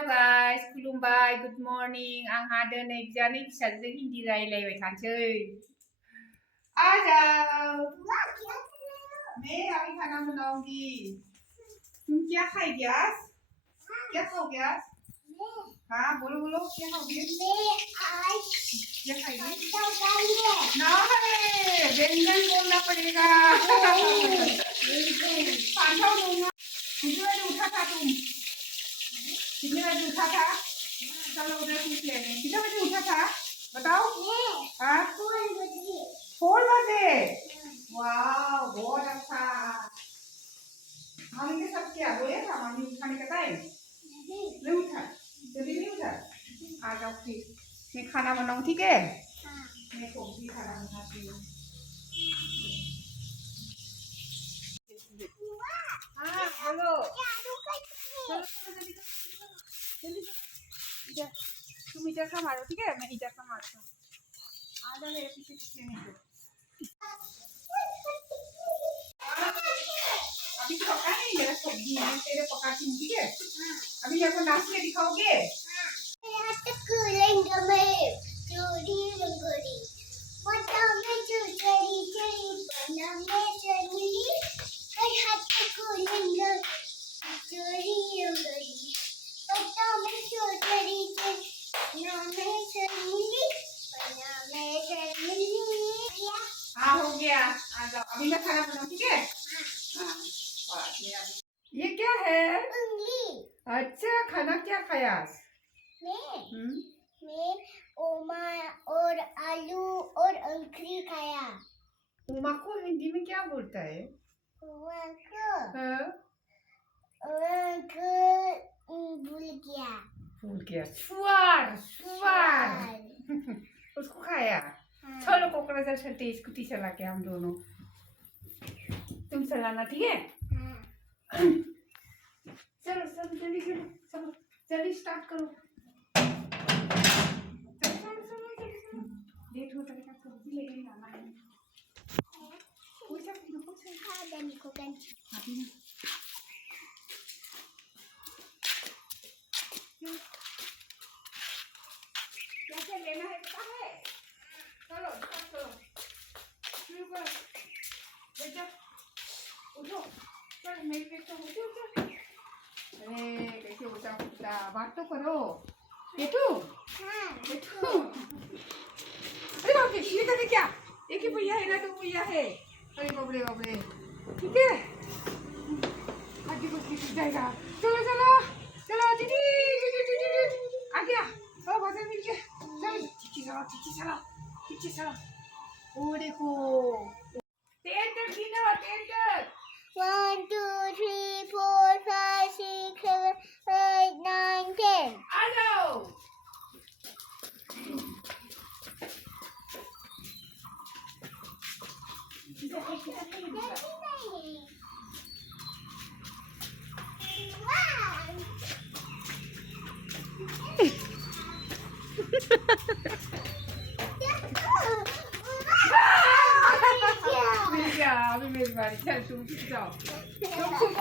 Hello guys, खुलुमबाय, good morning. आंहा दिनै बियानि फिसाजों हिन्दी रायलायबाय थानोसै। आ जाओ। मैं अभी खाना बनाऊंगी। तुम क्या खाएगी आज? क्या खाओगे आज? हाँ बोलो बोलो क्या खाओगे? क्या खाएगी? नहीं, व्यंजन बोलना पड़ेगा। पांचों बोलना। कितने बजे उठा था तुम? कितने बजे उठा था? चलो उधर पूछ लेंगे। कितने बजे उठा था? बताओ। हाँ? 4 बजे। वाह, बहुत अच्छा। मम्मी के साथ क्या बोले था? मम्मी उठाने का टाइम? नहीं उठा। जल्दी नहीं उठा। आ जाओ फिर। मैं खाना बनाऊँ, ठीक है? मैं कौन खाना बनाती हूँ? हाँ बोलो। चलो जल्दी जल्दी। इधर तुम इधर का मारो, ठीक है? मैं इधर का मारता हूँ। आ जाओ मेरे पीछे पीछे नहीं। अभी तो पका नहीं, मेरा सब्जी है, तेरे पकाती हूँ, ठीक है? अभी मेरे को नाच के दिखाओगे? हाँ हो गया, आ जाओ। अभी मैं खाना बनाऊँ, ठीक है? हाँ। ये क्या है? अच्छा, खाना क्या खाया? मैं ओमा और आलू और अंकरी खाया। ओमा को हिंदी में क्या बोलता है? ओमा को भूल गया। सुअर उसको खाया। हाँ। चलो कोकराझार चलते हैं, स्कूटी चला के हम दोनों। तुम चलाना, ठीक है? हाँ। चलो चलो जल्दी चलो, चलो जल्दी स्टार्ट करो। लेट होता है, सब्जी लेके जाना है। कैसे लेना है पता है? चलो स्टार्ट करो, शुरू करो। बेटा उठो, चल मेरी बेटा उठो। अरे कैसे उठा बात तो करो। बेटू बेटू, अरे बाप रे, ये करने क्या? एक ही भैया है ना, 2 भैया है। अरे बाप रे, ठीक है? आगे कुछ टूट जाएगा। चलो चलो चलो दीदी, आ गया। चलो बाजार मिल गया। चलो ठीक चला। ओ देखो 10 तक गिनो, 10 तक। 1 2 3 4 5 6 7 8 9 10। आ जाओ। मिल गया, अभी मेरी बारी। चल तुम जाओ, तुम